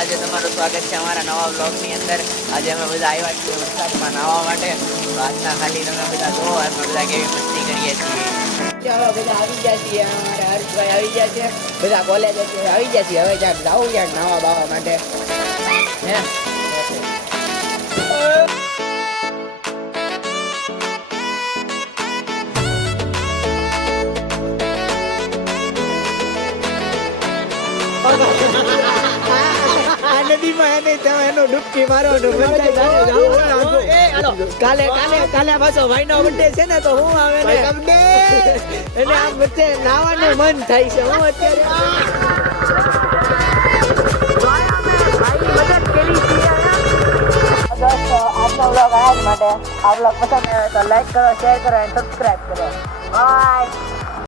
આજે તમારું સ્વાગત છે અમારા નવા બ્લોગની અંદર. આજે અમે બધા આવ્યા છીએ વરસાદમાં નાહવા માટે. તો આજના ખાલી તમે બધા જુઓ અમે બધા કેવી મસ્તી કરીએ છીએ. બધા આવી ગયા છીએ, અમારા હર્ષભાઈ આવી ગયા છે, બધા કોલેજ આવી ગયા છીએ. હવે ક્યાંક જાવું ક્યાંક નાહવા બાવા માટે હે. નદીમાં એને તમે એનો ડૂબકી મારો કાલે પાછો ભાઈનો બર્થડે છે ને, તો હું આવે ને એને આમ વચ્ચે નાવાનું મન થાય છે. હું અત્યારે આજનો વ્લોગ આજ માટે. આ વ્લોગ પસંદ આવે તો લાઈક કરો, શેર કરો અને સબસ્ક્રાઇબ કરો. બાય.